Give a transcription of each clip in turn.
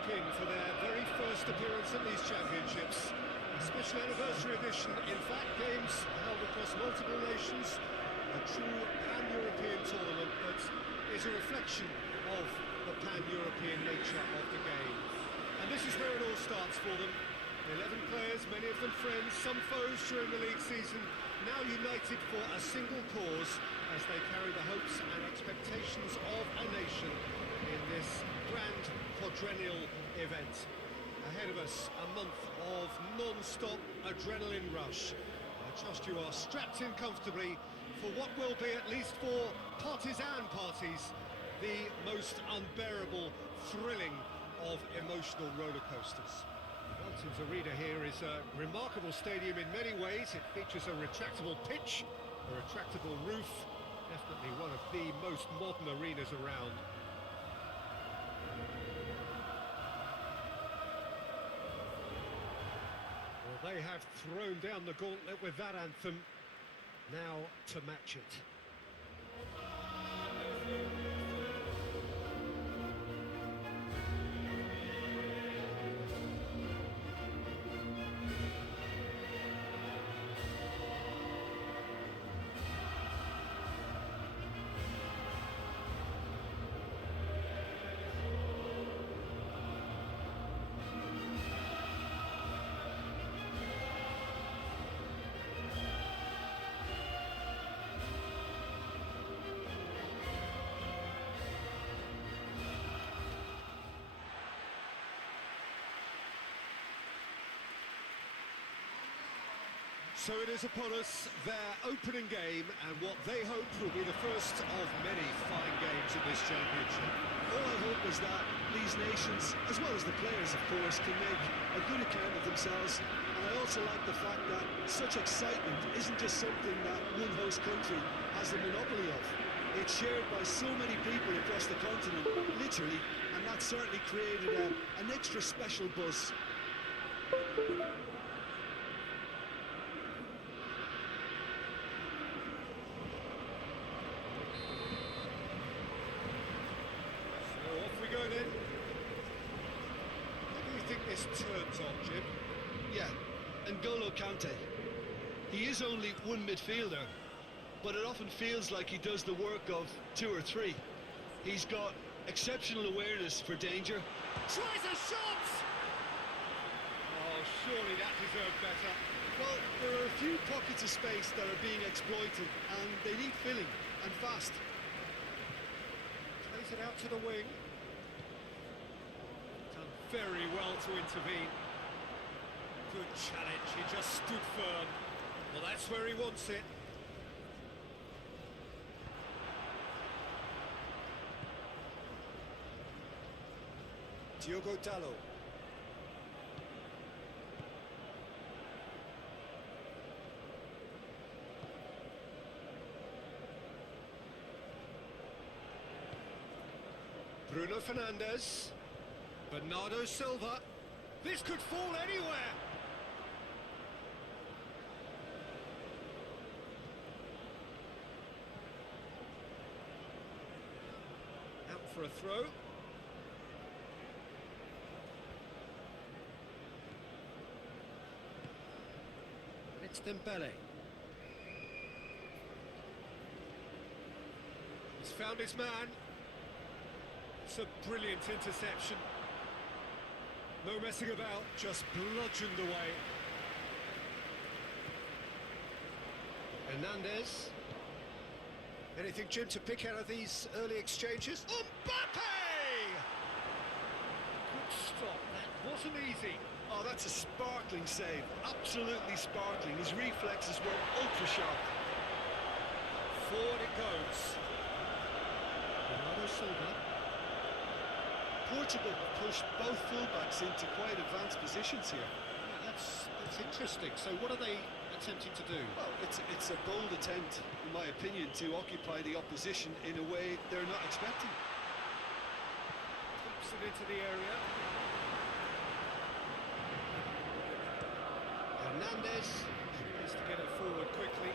lock in for their very first appearance at these championships. A special anniversary edition, in fact, games held across multiple nations, a true pan-European tournament that is a reflection of the pan-European nature of the game. And this is where it all starts for them. 11 players, many of them friends, some foes during the league season, now united for a single cause as they carry the hopes and expectations of a nation in this grand quadrennial event. Ahead of us, a month of non-stop adrenaline rush. I trust you are strapped in comfortably for what will be, at least for partisan parties, the most unbearable, thrilling of emotional roller coasters. Walton's Arena here is a remarkable stadium in many ways. It features a retractable pitch, a retractable roof, definitely one of the most modern arenas around. Well, they have thrown down the gauntlet with that anthem. Now to match it. So it is upon us, their opening game, and what they hope will be the first of many fine games in this championship. All I hope is that these nations, as well as the players of course, can make a good account of themselves. And I also like the fact that such excitement isn't just something that one host country has the monopoly of. It's shared by so many people across the continent, literally, and that certainly created an extra special buzz. Go then. How do you think this turns on, Jim? Yeah, N'Golo Kante. He is only one midfielder, but it often feels like he does the work of two or three. He's got exceptional awareness for danger. Tries a shot! Oh, surely that deserved better. Well, there are a few pockets of space that are being exploited, and they need filling, and fast. Plays it out to the wing. Very well to intervene. Good challenge, he just stood firm. Well, that's where he wants it. Diogo Dalot. Bruno Fernandes. Bernardo Silva. This could fall anywhere. Out for a throw. It's Dembele. He's found his man. It's a brilliant interception. No messing about, just bludgeoned away. Hernandez. Anything, Jim, to pick out of these early exchanges? Mbappe! Good stop, that wasn't easy. Oh, that's a sparkling save, absolutely sparkling. His reflexes were ultra sharp. Forward it goes. Bernardo Silva. Portugal pushed both fullbacks into quite advanced positions here. Yeah, that's interesting. So what are they attempting to do? Well, it's a bold attempt, in my opinion, to occupy the opposition in a way they're not expecting. Keeps it into the area. Hernandez tries to get it forward quickly.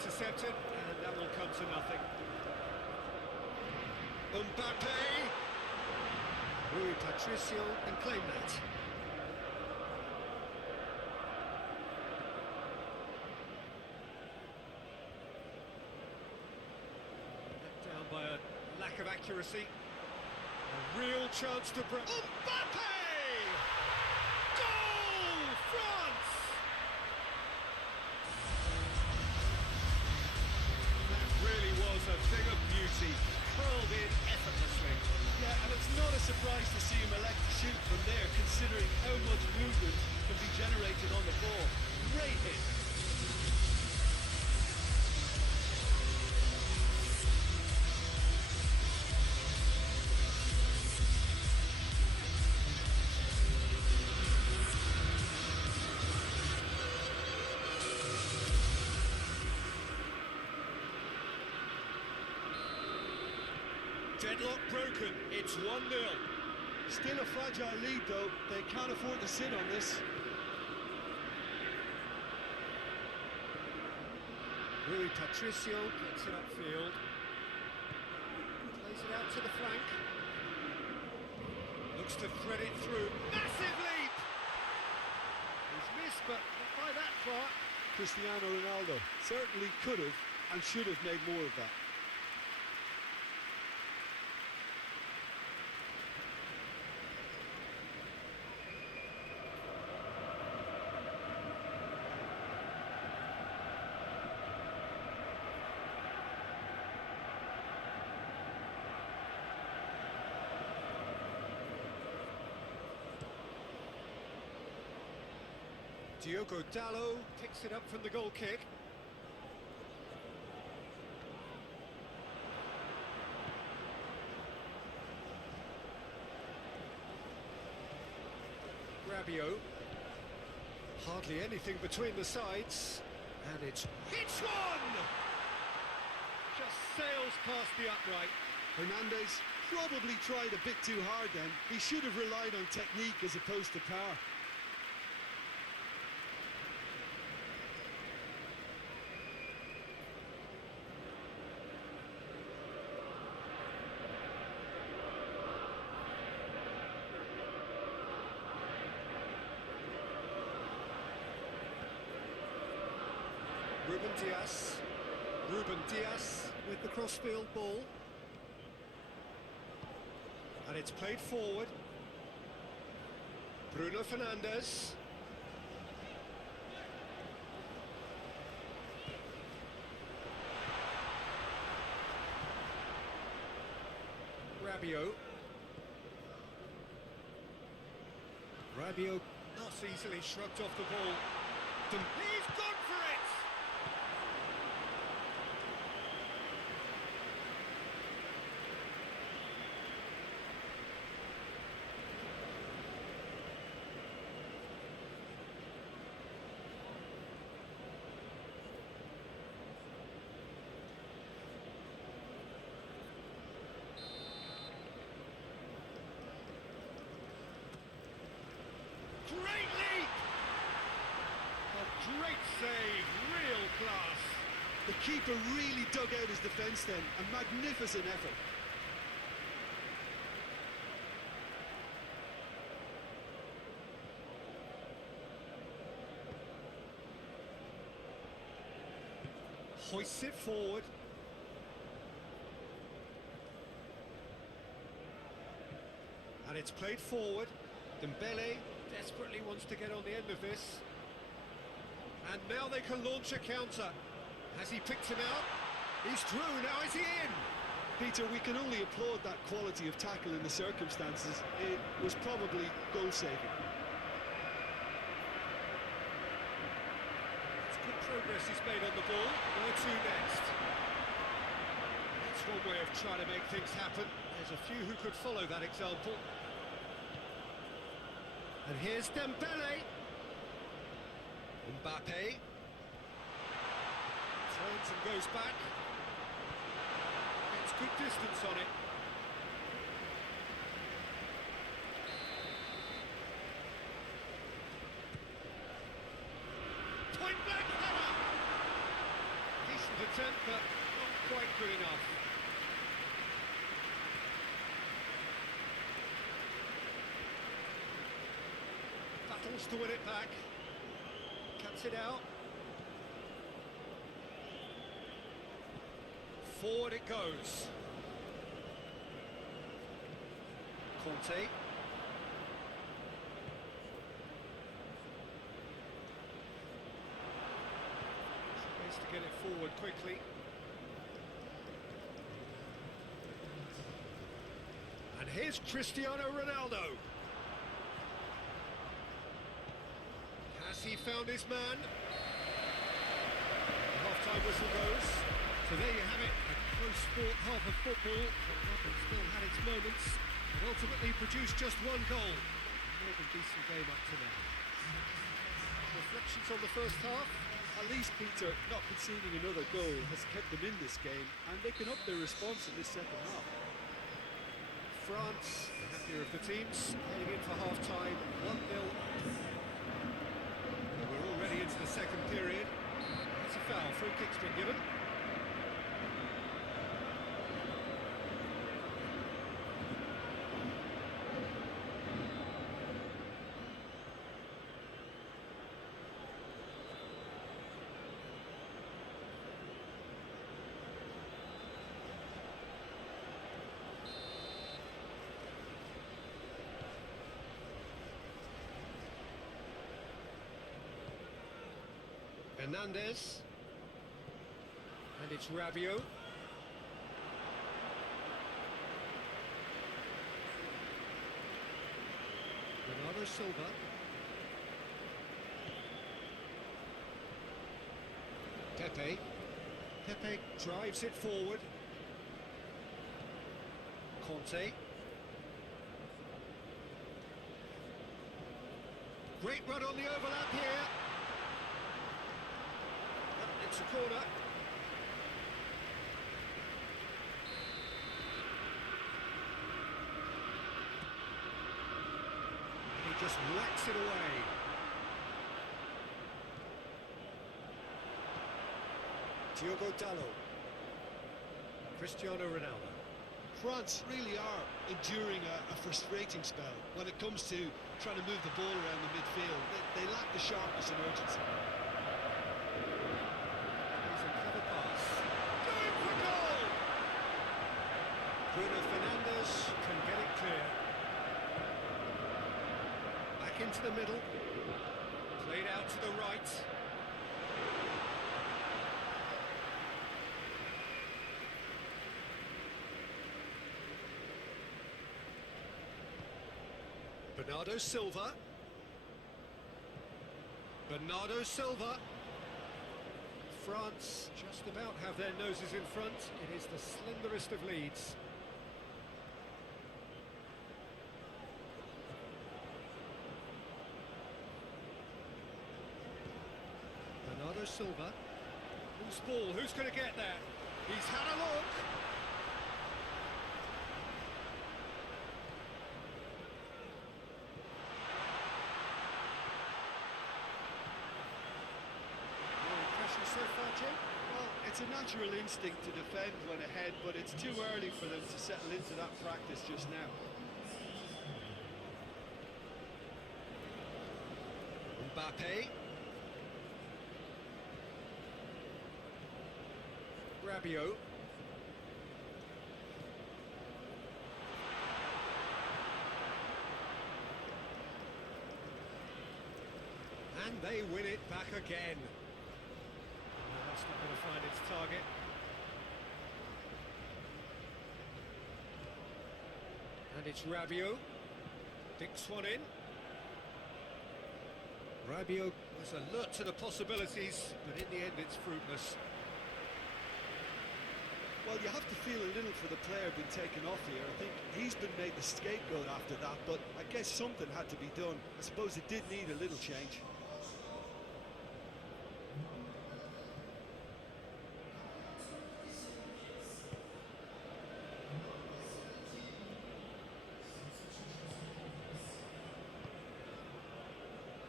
intercepted, and that will come to nothing. Mbappe! Rui Patricio can claim that. Let down by a lack of accuracy. A real chance to break. Mbappe! Goal! France! That really was a thing of beauty, curled in effortlessly. Yeah, and it's not a surprise to see him elect to shoot from there, considering how much movement can be generated on the ball. Great hit. Deadlock broken, it's 1-0. Still a fragile lead though, they can't afford to sit on this. Rui Patricio gets it upfield. Plays it out to the flank. Looks to thread it through. Massive leap! He's missed, but not by that far. Cristiano Ronaldo certainly could have and should have made more of that. Diogo Dalot picks it up from the goal kick. Rabiot. Hardly anything between the sides. And it's one! Just sails past the upright. Hernandez probably tried a bit too hard then. He should have relied on technique as opposed to power. Ruben Diaz with the crossfield ball. And it's played forward. Bruno Fernandes. Rabiot not easily shrugged off the ball. He's gone for it! Great leap! A great save, real class. The keeper really dug out his defence then, a magnificent effort. Hoists it forward. And it's played forward. Dembele desperately wants to get on the end of this. And now they can launch a counter. Has he picked him out? He's through, now is he in? Peter, we can only applaud that quality of tackle in the circumstances. It was probably goal-saving. It's good progress he's made on the ball. Where to next? That's one way of trying to make things happen. There's a few who could follow that example. And here's Dembele. Mbappe. Turns and goes back. Gets good distance on it. Point blank header. Decent but not quite good enough. Battles to win it back. Cuts it out. Forward it goes. Conte. Tries to get it forward quickly. And here's Cristiano Ronaldo. Has he found his man? The half-time whistle goes. So there you have it, a close fought half of football, but nothing still had its moments, and ultimately produced just one goal. More of a decent game up to now. Reflections on the first half? At least, Peter, not conceding another goal has kept them in this game, and they can up their response in this second half. France, the happier of the teams, heading in for half-time, 1-0 up. We're already into the second period. It's a foul, free kick's been given. Hernandez, and it's Rabiot. Bernardo Silva. Pepe. Pepe drives it forward. Conte. Great run on the overlap here. It's a corner. He just whacks it away. Diogo Dalot. Cristiano Ronaldo. France really are enduring a frustrating spell when it comes to trying to move the ball around the midfield. They lack the sharpness and urgency. Bruno Fernandes can get it clear. Back into the middle. Played out to the right. Bernardo Silva. Bernardo Silva. France just about have their noses in front. It is the slenderest of leads. Bernardo Silva. Who's ball? Who's going to get there? He's had a look. Your impression so far, Jim? Well, it's a natural instinct to defend when ahead, but it's too early for them to settle into that practice just now. Mbappe. Rabiot. And they win it back again. Oh, that's not going to find its target. And it's Rabiot. Dicks one in. Rabiot was alert to the possibilities, but in the end it's fruitless. Well, you have to feel a little for the player being taken off here. I think he's been made the scapegoat after that, but I guess something had to be done. I suppose it did need a little change.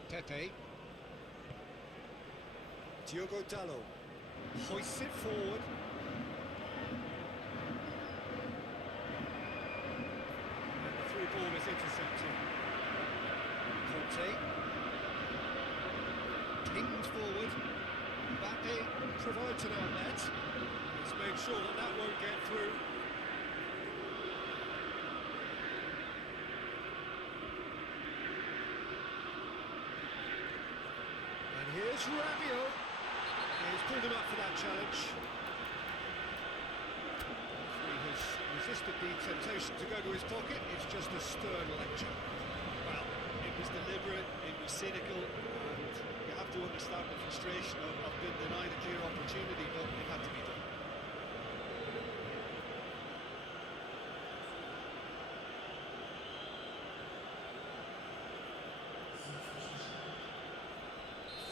Pepe. Diogo Dalot. Hoists it forward. And the through ball is intercepted. Conte. Pinged forward. Mbappe provides an outlet. He's made sure that that won't get through. And here's Rabiot. He's pulled him up for that challenge. He has resisted the temptation to go to his pocket. It's just a stern lecture. Well, it was deliberate, it was cynical, and you have to understand the frustration of being denied a clear opportunity, but it had to be done.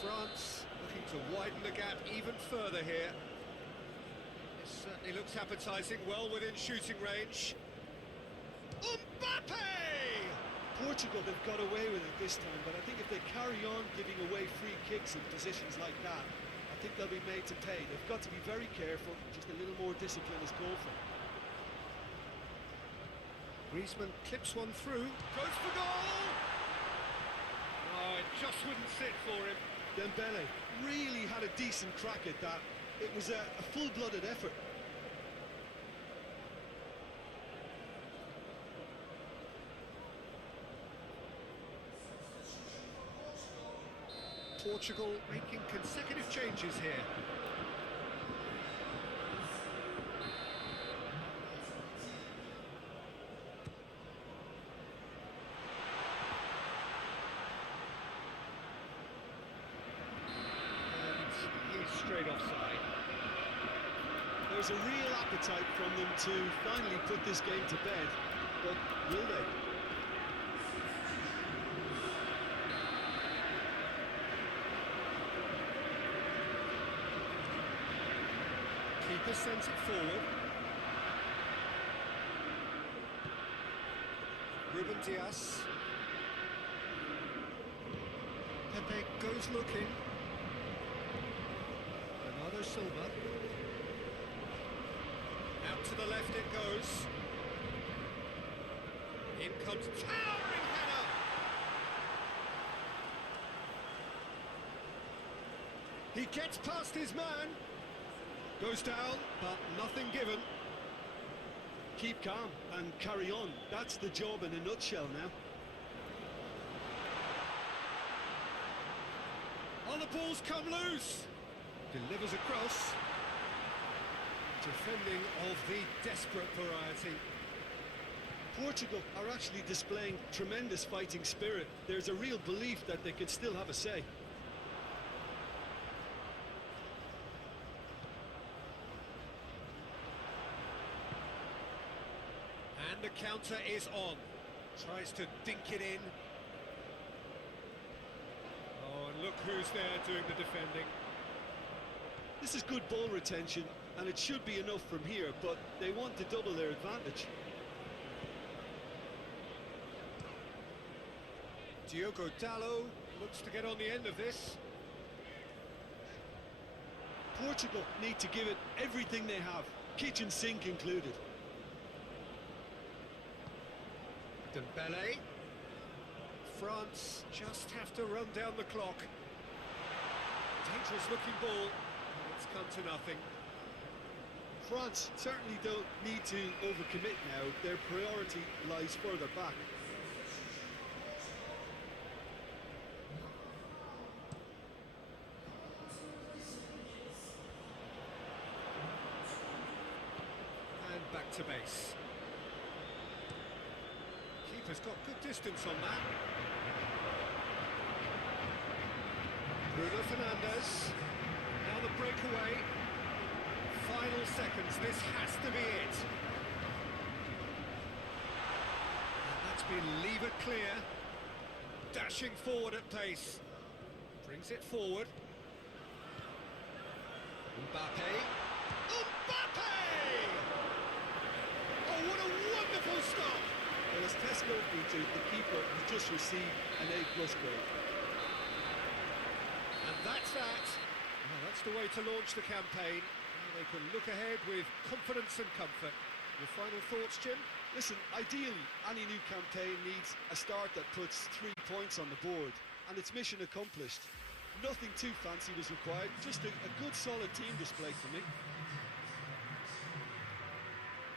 France looking to widen the gap even further here. This certainly looks appetising, well within shooting range. Mbappe! Portugal have got away with it this time, but I think if they carry on giving away free kicks in positions like that, I think they'll be made to pay. They've got to be very careful, just a little more discipline is called for. Griezmann clips one through, goes for goal! Oh, it just wouldn't sit for him. Dembele really had a decent crack at that. It was a full-blooded effort. Portugal making consecutive changes here. And he's straight offside. There's a real appetite from them to finally put this game to bed, but will they? Keeper sends it forward. Ruben Dias. Pepe goes looking. Bernardo Silva. Out to the left it goes. In comes towering header. He gets past his man. Goes down, but nothing given. Keep calm and carry on. That's the job in a nutshell now. Oh, the ball's come loose. Delivers across. Defending of the desperate variety. Portugal are actually displaying tremendous fighting spirit. There's a real belief that they can still have a say. And the counter is on. Tries to dink it in. Oh, and look who's there doing the defending. This is good ball retention, and it should be enough from here, but they want to double their advantage. Diogo Dalot looks to get on the end of this. Portugal need to give it everything they have, kitchen sink included. Dembele. France just have to run down the clock. Dangerous looking ball, and it's come to nothing. France certainly don't need to overcommit now. Their priority lies further back. And back to base. Keeper's got good distance on that. Bruno Fernandes. Now the breakaway. Final seconds, this has to be it. And that's been levered clear. Dashing forward at pace. Brings it forward. Mbappe. Mbappe! Oh, what a wonderful stop! Well, as Tesco featured, the keeper has just received an A+ grade. And that's that. Well, that's That's the way to launch the campaign. Now they can look ahead with confidence and comfort. Your final thoughts, Jim? Listen, ideally, any new campaign needs a start that puts 3 points on the board, and it's mission accomplished. Nothing too fancy was required, just a good solid team display for me.